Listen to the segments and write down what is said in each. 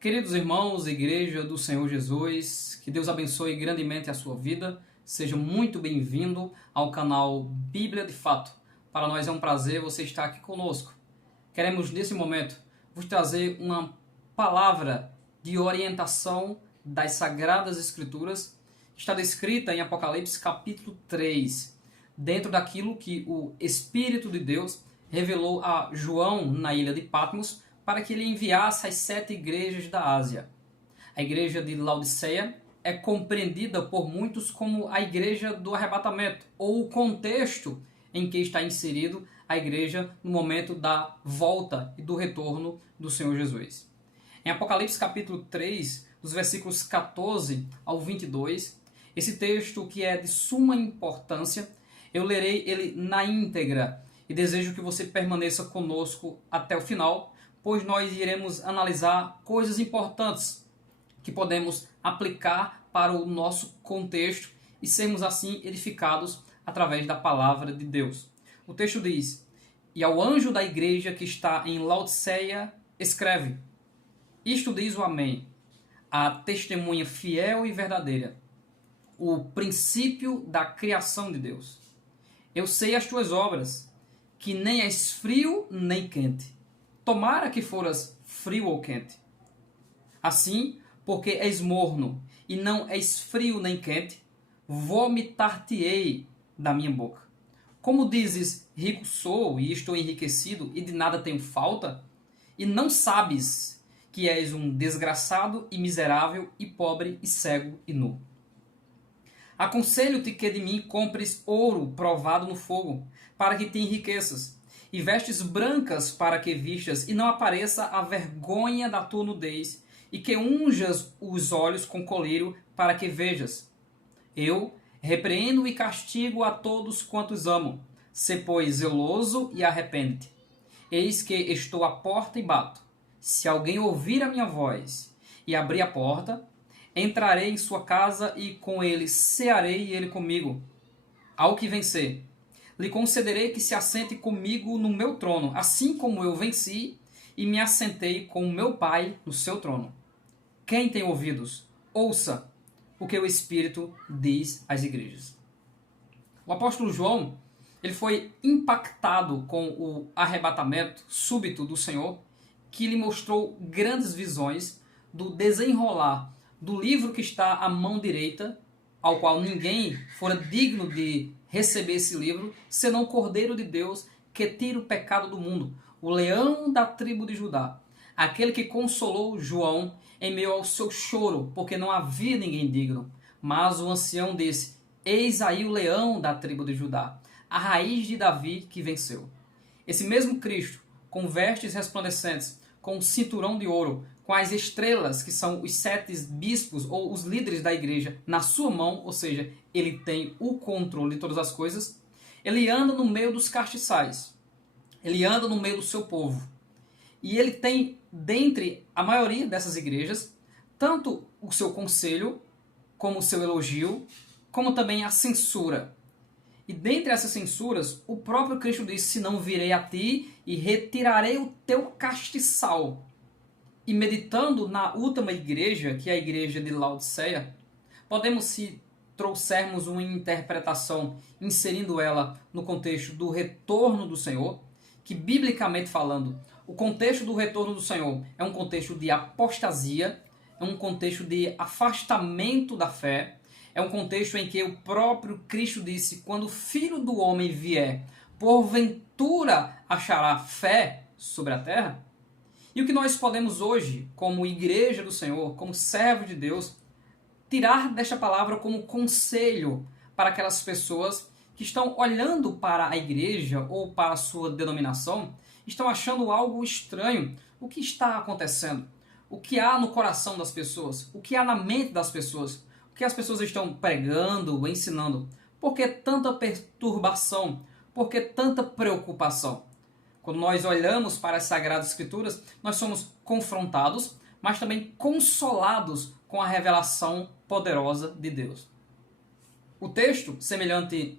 Queridos irmãos, Igreja do Senhor Jesus, que Deus abençoe grandemente a sua vida. Seja muito bem-vindo ao canal Bíblia de Fato. Para nós é um prazer você estar aqui conosco. Queremos, nesse momento, vos trazer uma palavra de orientação das Sagradas Escrituras, que está descrita em Apocalipse capítulo 3, dentro daquilo que o Espírito de Deus revelou a João na ilha de Patmos, para que ele enviasse às 7 igrejas da Ásia. A igreja de Laodiceia é compreendida por muitos como a igreja do arrebatamento, ou o contexto em que está inserido a igreja no momento da volta e do retorno do Senhor Jesus. Em Apocalipse capítulo 3, dos versículos 14 ao 22, esse texto que é de suma importância, eu lerei ele na íntegra e desejo que você permaneça conosco até o final, pois nós iremos analisar coisas importantes que podemos aplicar para o nosso contexto e sermos assim edificados através da palavra de Deus. O texto diz: "E ao anjo da igreja que está em Laodiceia escreve: Isto diz o Amém, a testemunha fiel e verdadeira, o princípio da criação de Deus. Eu sei as tuas obras, que nem és frio nem quente. Tomara que foras frio ou quente. Assim, porque és morno e não és frio nem quente, vomitar-te-ei da minha boca. Como dizes, rico sou e estou enriquecido e de nada tenho falta, e não sabes que és um desgraçado e miserável e pobre e cego e nu. Aconselho-te que de mim compres ouro provado no fogo, para que te enriqueças, e vestes brancas para que vistas, e não apareça a vergonha da tua nudez, e que unjas os olhos com colírio para que vejas. Eu repreendo e castigo a todos quantos amo. Sê, pois, zeloso e arrepende-te. Eis que estou à porta e bato. Se alguém ouvir a minha voz e abrir a porta, entrarei em sua casa e com ele cearei e ele comigo. Ao que vencer, lhe concederei que se assente comigo no meu trono, assim como eu venci e me assentei com o meu Pai no seu trono. Quem tem ouvidos, ouça o que o Espírito diz às igrejas." O apóstolo João, ele foi impactado com o arrebatamento súbito do Senhor, que lhe mostrou grandes visões do desenrolar do livro que está à mão direita, ao qual ninguém fora digno de receber esse livro, senão o Cordeiro de Deus que tira o pecado do mundo, o leão da tribo de Judá, aquele que consolou João em meio ao seu choro, porque não havia ninguém digno. Mas o ancião disse: "Eis aí o leão da tribo de Judá, a raiz de Davi que venceu." Esse mesmo Cristo, com vestes resplandecentes, com um cinturão de ouro, com as estrelas, que são os 7 bispos ou os líderes da igreja, na sua mão, ou seja, ele tem o controle de todas as coisas, ele anda no meio dos castiçais, ele anda no meio do seu povo. E ele tem, dentre a maioria dessas igrejas, tanto o seu conselho, como o seu elogio, como também a censura. E dentre essas censuras, o próprio Cristo disse: "Se não virei a ti e retirarei o teu castiçal." E meditando na última igreja, que é a igreja de Laodiceia, podemos, se trouxermos uma interpretação, inserindo ela no contexto do retorno do Senhor, que biblicamente falando, o contexto do retorno do Senhor é um contexto de apostasia, é um contexto de afastamento da fé, é um contexto em que o próprio Cristo disse: "Quando o Filho do Homem vier, porventura achará fé sobre a terra?" E o que nós podemos hoje, como igreja do Senhor, como servo de Deus, tirar desta palavra como conselho para aquelas pessoas que estão olhando para a igreja ou para a sua denominação, estão achando algo estranho. O que está acontecendo? O que há no coração das pessoas? O que há na mente das pessoas? O que as pessoas estão pregando, ensinando? Por que tanta perturbação? Por que tanta preocupação? Quando nós olhamos para as Sagradas Escrituras, nós somos confrontados, mas também consolados com a revelação poderosa de Deus. O texto, semelhante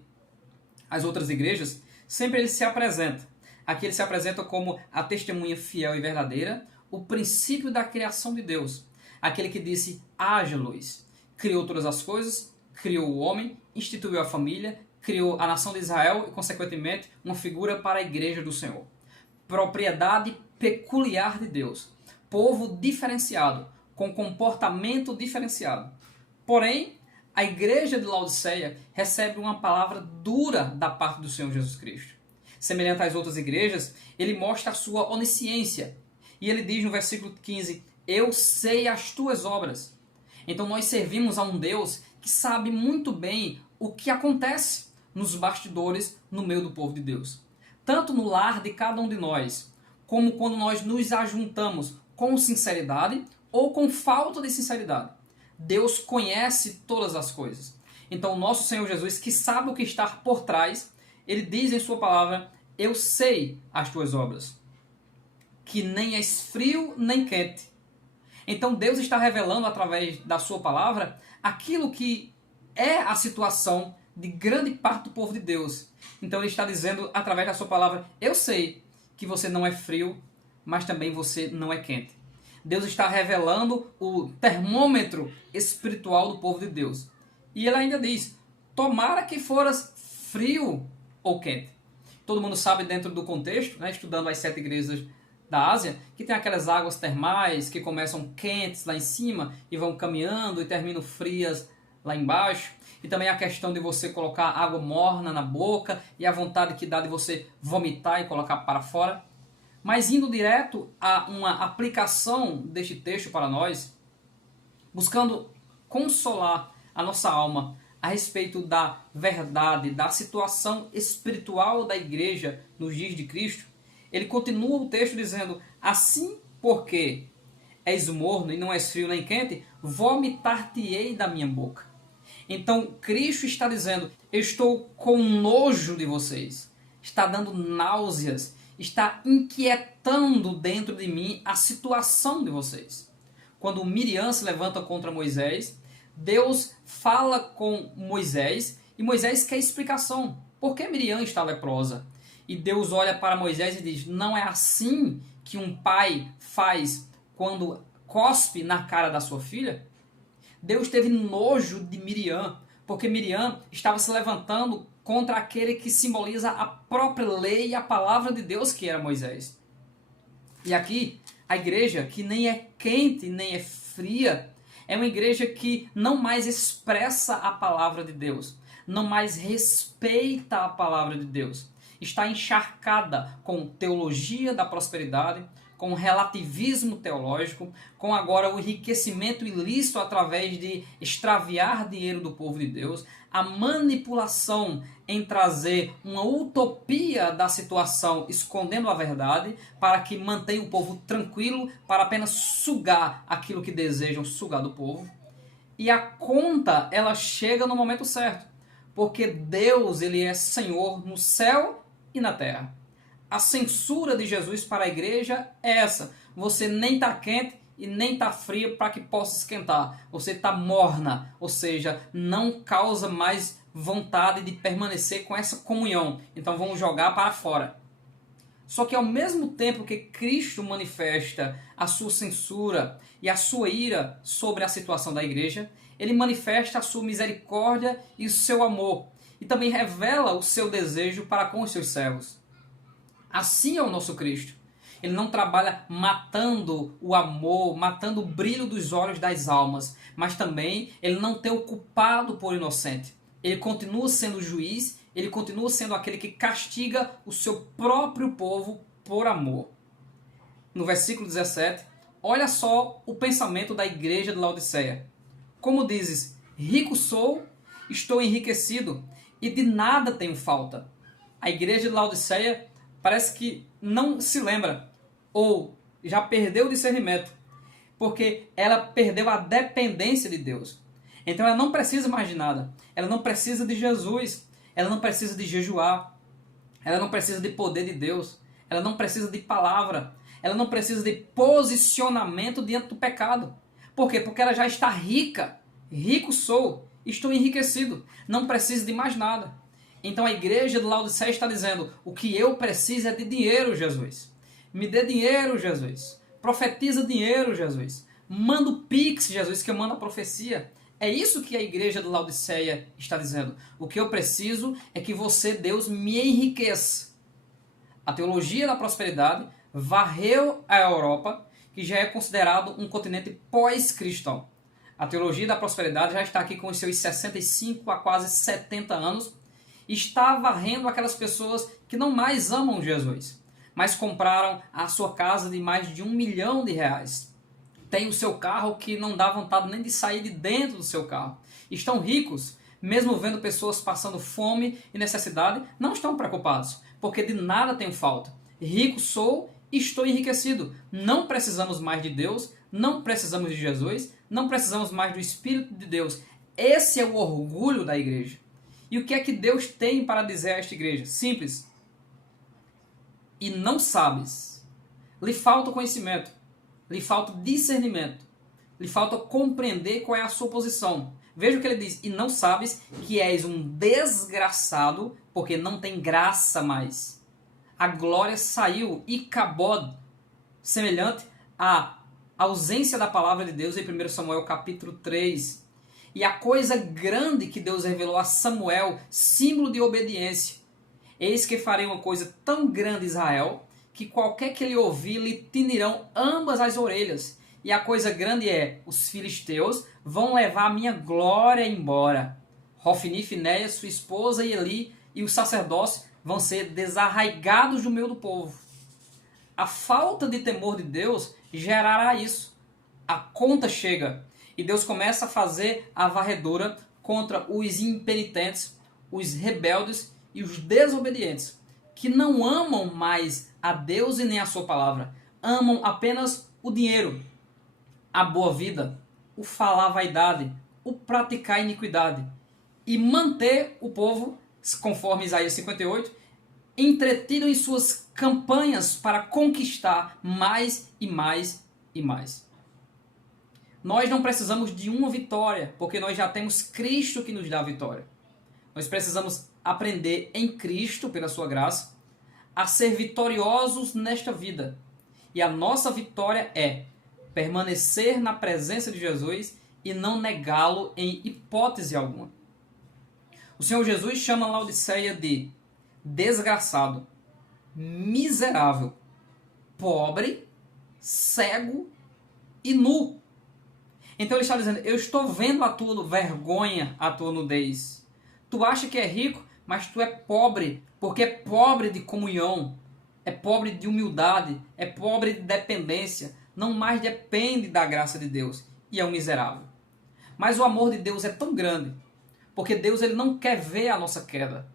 às outras igrejas, sempre ele se apresenta. Aqui ele se apresenta como a testemunha fiel e verdadeira, o princípio da criação de Deus. Aquele que disse, haja luz. Criou todas as coisas, criou o homem, instituiu a família, criou a nação de Israel e, consequentemente, uma figura para a igreja do Senhor. Propriedade peculiar de Deus. Povo diferenciado, com comportamento diferenciado. Porém, a igreja de Laodiceia recebe uma palavra dura da parte do Senhor Jesus Cristo. Semelhante às outras igrejas, ele mostra a sua onisciência. E ele diz no versículo 15, eu sei as tuas obras. Então nós servimos a um Deus que sabe muito bem o que acontece nos bastidores no meio do povo de Deus. Tanto no lar de cada um de nós, como quando nós nos ajuntamos com sinceridade ou com falta de sinceridade. Deus conhece todas as coisas. Então, o nosso Senhor Jesus, que sabe o que está por trás, ele diz em sua palavra, eu sei as tuas obras, que nem és frio nem quente. Então, Deus está revelando através da sua palavra aquilo que é a situação de grande parte do povo de Deus. Então, ele está dizendo através da sua palavra, eu sei que você não é frio, mas também você não é quente. Deus está revelando o termômetro espiritual do povo de Deus. E ele ainda diz, tomara que foras frio ou quente. Todo mundo sabe dentro do contexto, né, estudando as 7 igrejas da Ásia, que tem aquelas águas termais que começam quentes lá em cima e vão caminhando e terminam frias lá embaixo. E também a questão de você colocar água morna na boca e a vontade que dá de você vomitar e colocar para fora. Mas indo direto a uma aplicação deste texto para nós, buscando consolar a nossa alma a respeito da verdade, da situação espiritual da igreja nos dias de Cristo, ele continua o texto dizendo, assim porque és morno e não és frio nem quente, vomitar-te-ei da minha boca. Então Cristo está dizendo, eu estou com nojo de vocês, está dando náuseas, está inquietando dentro de mim a situação de vocês. Quando Miriam se levanta contra Moisés, Deus fala com Moisés e Moisés quer explicação. Por que Miriam está leprosa? E Deus olha para Moisés e diz, não é assim que um pai faz quando cospe na cara da sua filha? Deus teve nojo de Miriam, porque Miriam estava se levantando contra aquele que simboliza a própria lei e a palavra de Deus, que era Moisés. E aqui, a igreja, que nem é quente, nem é fria, é uma igreja que não mais expressa a palavra de Deus, não mais respeita a palavra de Deus. Está encharcada com teologia da prosperidade, com relativismo teológico, com agora o enriquecimento ilícito através de extraviar dinheiro do povo de Deus, a manipulação em trazer uma utopia da situação, escondendo a verdade, para que mantenha o povo tranquilo, para apenas sugar aquilo que desejam sugar do povo. E a conta, ela chega no momento certo, porque Deus, ele é Senhor no céu e na terra. A censura de Jesus para a igreja é essa. Você nem está quente e nem está frio para que possa esquentar. Você está morna, ou seja, não causa mais vontade de permanecer com essa comunhão. Então vamos jogar para fora. Só que ao mesmo tempo que Cristo manifesta a sua censura e a sua ira sobre a situação da igreja, ele manifesta a sua misericórdia e o seu amor. E também revela o seu desejo para com os seus servos. Assim é o nosso Cristo. Ele não trabalha matando o amor, matando o brilho dos olhos das almas, mas também ele não tem o culpado por inocente. Ele continua sendo juiz, ele continua sendo aquele que castiga o seu próprio povo por amor. No versículo 17, olha só o pensamento da igreja de Laodiceia. Como dizes, rico sou, estou enriquecido e de nada tenho falta. A igreja de Laodiceia parece que não se lembra ou já perdeu o discernimento, porque ela perdeu a dependência de Deus. Então ela não precisa mais de nada. Ela não precisa de Jesus. Ela não precisa de jejuar. Ela não precisa de poder de Deus. Ela não precisa de palavra. Ela não precisa de posicionamento diante do pecado. Por quê? Porque ela já está rica. Rico sou. Estou enriquecido. Não preciso de mais nada. Então a igreja de Laodiceia está dizendo, o que eu preciso é de dinheiro, Jesus. Me dê dinheiro, Jesus. Profetiza dinheiro, Jesus. Manda o Pix, Jesus, que eu mando a profecia. É isso que a igreja de Laodiceia está dizendo. O que eu preciso é que você, Deus, me enriqueça. A teologia da prosperidade varreu a Europa, que já é considerado um continente pós-cristão. A teologia da prosperidade já está aqui com os seus 65 a quase 70 anos e está varrendo aquelas pessoas que não mais amam Jesus, mas compraram a sua casa de mais de R$1 milhão. Tem o seu carro que não dá vontade nem de sair de dentro do seu carro. Estão ricos, mesmo vendo pessoas passando fome e necessidade, não estão preocupados, porque de nada tenho falta. Rico sou e estou enriquecido. Não precisamos mais de Deus, não precisamos de Jesus, não precisamos mais do Espírito de Deus. Esse é o orgulho da igreja. E o que é que Deus tem para dizer a esta igreja? Simples. E não sabes. Lhe falta conhecimento. Lhe falta discernimento. Lhe falta compreender qual é a sua posição. Veja o que ele diz. E não sabes que és um desgraçado, porque não tem graça mais. A glória saiu, e kabod, semelhante à ausência da palavra de Deus em 1 Samuel capítulo 3. E a coisa grande que Deus revelou a Samuel, símbolo de obediência. Eis que farei uma coisa tão grande, Israel, que qualquer que ele ouvir lhe tinirão ambas as orelhas. E a coisa grande é, os filisteus vão levar a minha glória embora. Hofni e Finéias, sua esposa, e Eli e os sacerdócios vão ser desarraigados do meio do povo. A falta de temor de Deus gerará isso. A conta chega e Deus começa a fazer a varredura contra os impenitentes, os rebeldes e os desobedientes, que não amam mais a Deus e nem a sua palavra. Amam apenas o dinheiro, a boa vida, o falar vaidade, o praticar iniquidade e manter o povo, conforme Isaías 58, entretido em suas campanhas para conquistar mais e mais e mais. Nós não precisamos de uma vitória, porque nós já temos Cristo que nos dá a vitória. Nós precisamos aprender em Cristo, pela sua graça, a ser vitoriosos nesta vida. E a nossa vitória é permanecer na presença de Jesus e não negá-lo em hipótese alguma. O Senhor Jesus chama Laodiceia de desgraçado, miserável, pobre, cego e nu. Então ele está dizendo, eu estou vendo a tua vergonha, a tua nudez. Tu acha que é rico, mas tu é pobre, porque é pobre de comunhão, é pobre de humildade, é pobre de dependência, não mais depende da graça de Deus e é um miserável. Mas o amor de Deus é tão grande, porque Deus ele não quer ver a nossa queda.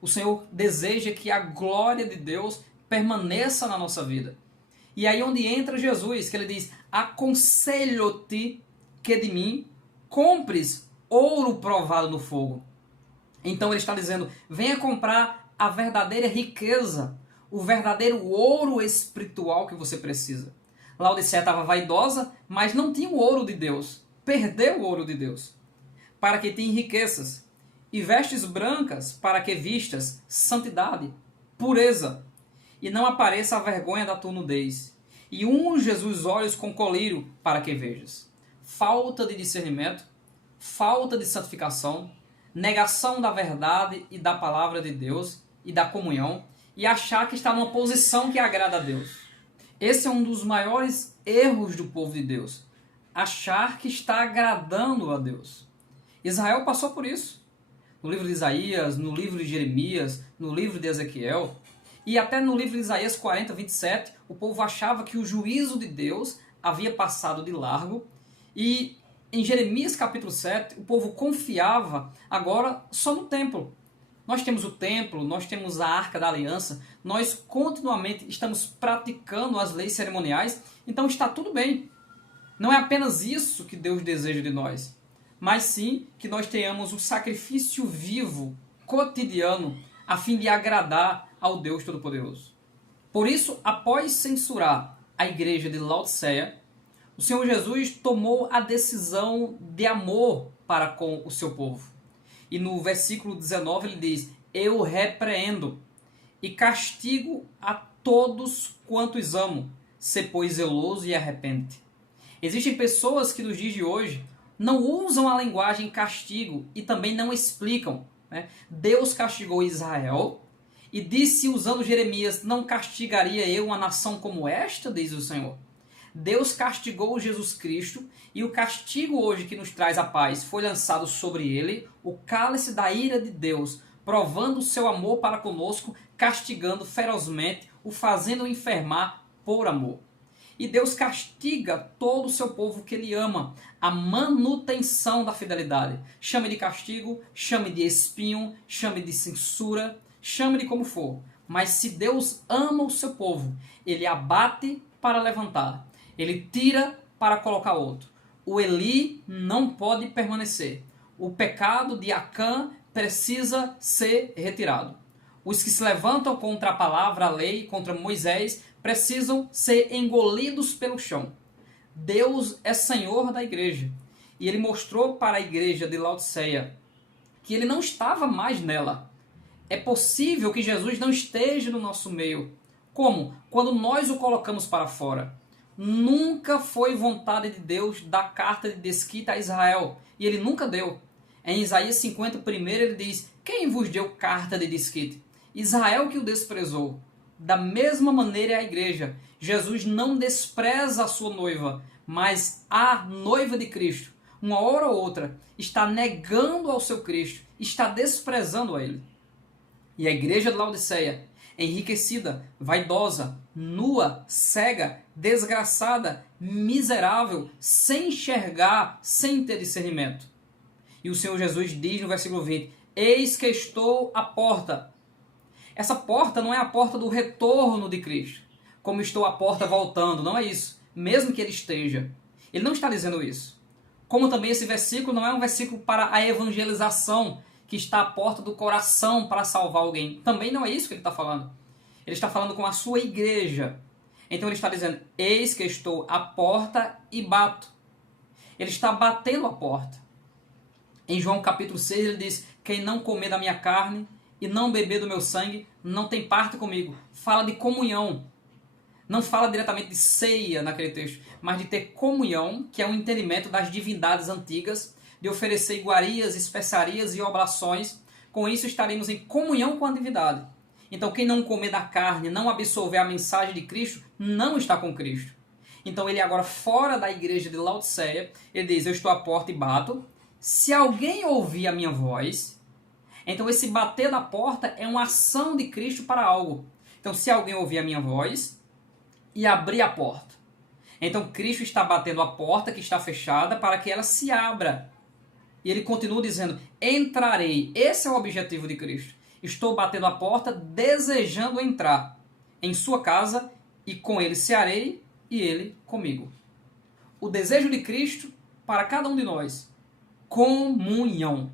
O Senhor deseja que a glória de Deus permaneça na nossa vida. E aí onde entra Jesus, que ele diz, aconselho-te que de mim compres ouro provado no fogo. Então ele está dizendo, venha comprar a verdadeira riqueza, o verdadeiro ouro espiritual que você precisa. Laodiceia estava vaidosa, mas não tinha o ouro de Deus. Perdeu o ouro de Deus. Para que te enriqueças. E vestes brancas, para que vistas santidade, pureza. E não apareça a vergonha da tua nudez. E unjas os olhos com colírio, para que vejas. Falta de discernimento, falta de santificação, negação da verdade e da palavra de Deus e da comunhão, e achar que está numa posição que agrada a Deus. Esse é um dos maiores erros do povo de Deus. Achar que está agradando a Deus. Israel passou por isso. No livro de Isaías, no livro de Jeremias, no livro de Ezequiel, e até no livro de Isaías 40, 27, o povo achava que o juízo de Deus havia passado de largo, e em Jeremias capítulo 7, o povo confiava agora só no templo. Nós temos o templo, nós temos a Arca da Aliança, nós continuamente estamos praticando as leis cerimoniais, então está tudo bem. Não é apenas isso que Deus deseja de nós, mas sim que nós tenhamos o sacrifício vivo, cotidiano, a fim de agradar ao Deus Todo-Poderoso. Por isso, após censurar a igreja de Laodiceia, o Senhor Jesus tomou a decisão de amor para com o seu povo. E no versículo 19 ele diz, eu repreendo e castigo a todos quantos amo. Sê, pois, zeloso e arrepende-te. Existem pessoas que nos dias de hoje não usam a linguagem castigo e também não explicam, né? Deus castigou Israel e disse, usando Jeremias, não castigaria eu uma nação como esta, diz o Senhor. Deus castigou Jesus Cristo e o castigo hoje que nos traz a paz foi lançado sobre ele, o cálice da ira de Deus, provando o seu amor para conosco, castigando ferozmente, o fazendo enfermar por amor. E Deus castiga todo o seu povo que ele ama, a manutenção da fidelidade. Chame de castigo, chame de espinho, chame de censura, chame de como for. Mas se Deus ama o seu povo, ele abate para levantar. Ele tira para colocar outro. O Eli não pode permanecer. O pecado de Acã precisa ser retirado. Os que se levantam contra a palavra, a lei, contra Moisés, precisam ser engolidos pelo chão. Deus é Senhor da igreja. E ele mostrou para a igreja de Laodiceia que ele não estava mais nela. É possível que Jesus não esteja no nosso meio. Como? Quando nós o colocamos para fora. Nunca foi vontade de Deus dar carta de desquite a Israel. E ele nunca deu. Em Isaías 50, primeiro, ele diz, quem vos deu carta de desquite? Israel que o desprezou. Da mesma maneira é a igreja. Jesus não despreza a sua noiva, mas a noiva de Cristo, uma hora ou outra, está negando ao seu Cristo, está desprezando a ele. E a igreja de Laodiceia, enriquecida, vaidosa, nua, cega, desgraçada, miserável, sem enxergar, sem ter discernimento. E o Senhor Jesus diz no versículo 20, eis que estou à porta. Essa porta não é a porta do retorno de Cristo, como estou à porta voltando, não é isso. Mesmo que ele esteja. Ele não está dizendo isso. Como também esse versículo não é um versículo para a evangelização, que está à porta do coração para salvar alguém. Também não é isso que ele está falando. Ele está falando com a sua igreja. Então ele está dizendo, eis que estou à porta e bato. Ele está batendo a porta. Em João capítulo 6 ele diz, quem não comer da minha carne e não beber do meu sangue, não tem parte comigo. Fala de comunhão. Não fala diretamente de ceia naquele texto, mas de ter comunhão, que é um entendimento das divindades antigas, de oferecer iguarias, especiarias e oblações. Com isso estaremos em comunhão com a divindade. Então quem não comer da carne, não absorver a mensagem de Cristo, não está com Cristo. Então ele agora fora da igreja de Laodiceia, ele diz, eu estou à porta e bato. Se alguém ouvir a minha voz... Então esse bater na porta é uma ação de Cristo para algo. Então se alguém ouvir a minha voz e abrir a porta. Então Cristo está batendo a porta que está fechada para que ela se abra. E ele continua dizendo, entrarei. Esse é o objetivo de Cristo. Estou batendo a porta desejando entrar em sua casa e com ele cearei e ele comigo. O desejo de Cristo para cada um de nós. Comunhão.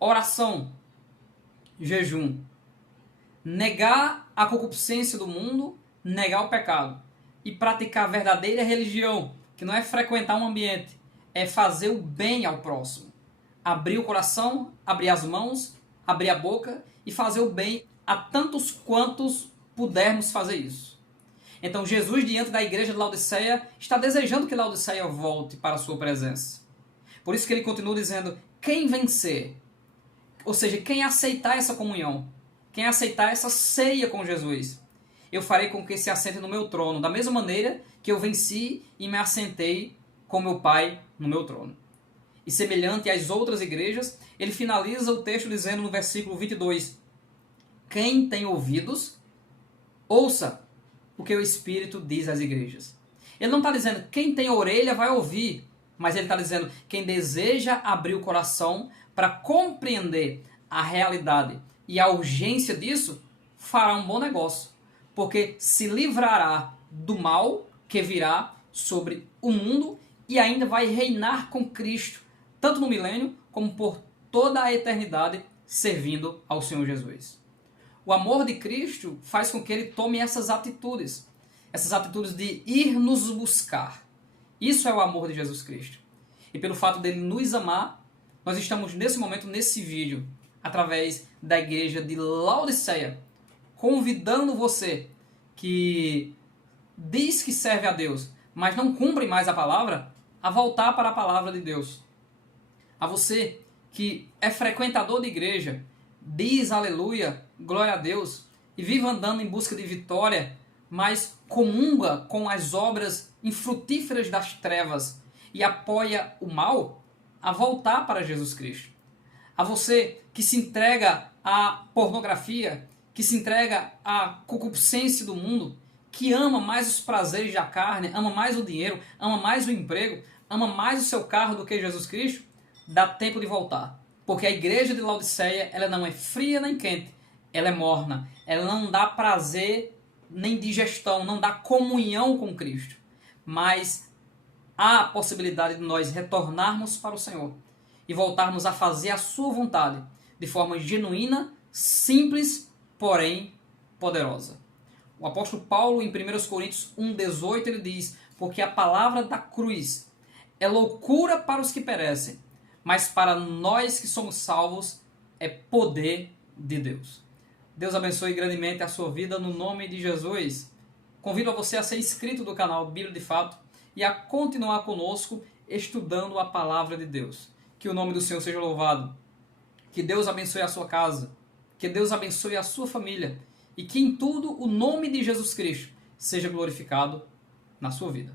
Oração, jejum, negar a concupiscência do mundo, negar o pecado e praticar a verdadeira religião, que não é frequentar um ambiente, é fazer o bem ao próximo. Abrir o coração, abrir as mãos, abrir a boca e fazer o bem a tantos quantos pudermos fazer isso. Então Jesus, diante da igreja de Laodiceia, está desejando que Laodiceia volte para a sua presença. Por isso que ele continua dizendo, quem vencer... Ou seja, quem aceitar essa comunhão, quem aceitar essa ceia com Jesus, eu farei com que se assente no meu trono, da mesma maneira que eu venci e me assentei com meu Pai no meu trono. E semelhante às outras igrejas, ele finaliza o texto dizendo no versículo 22, quem tem ouvidos, ouça o que o Espírito diz às igrejas. Ele não está dizendo quem tem orelha vai ouvir, mas ele está dizendo quem deseja abrir o coração para compreender a realidade e a urgência disso, fará um bom negócio, porque se livrará do mal que virá sobre o mundo e ainda vai reinar com Cristo, tanto no milênio como por toda a eternidade, servindo ao Senhor Jesus. O amor de Cristo faz com que ele tome essas atitudes de ir nos buscar. Isso é o amor de Jesus Cristo. E pelo fato dele nos amar, nós estamos nesse momento, nesse vídeo, através da igreja de Laodiceia, convidando você que diz que serve a Deus, mas não cumpre mais a palavra, a voltar para a palavra de Deus. A você que é frequentador de igreja, diz aleluia, glória a Deus, e vive andando em busca de vitória, mas comunga com as obras infrutíferas das trevas e apoia o mal, a voltar para Jesus Cristo. A você que se entrega à pornografia, que se entrega à concupiscência do mundo, que ama mais os prazeres da carne, ama mais o dinheiro, ama mais o emprego, ama mais o seu carro do que Jesus Cristo, dá tempo de voltar. Porque a igreja de Laodiceia, ela não é fria nem quente, ela é morna. Ela não dá prazer nem digestão, não dá comunhão com Cristo. Mas há a possibilidade de nós retornarmos para o Senhor e voltarmos a fazer a sua vontade de forma genuína, simples, porém poderosa. O apóstolo Paulo, em 1 Coríntios 1,18, ele diz: porque a palavra da cruz é loucura para os que perecem, mas para nós que somos salvos é poder de Deus. Deus abençoe grandemente a sua vida no nome de Jesus. Convido a você a ser inscrito do canal Bíblia de Fato e a continuar conosco estudando a palavra de Deus. Que o nome do Senhor seja louvado. Que Deus abençoe a sua casa. Que Deus abençoe a sua família. E que em tudo o nome de Jesus Cristo seja glorificado na sua vida.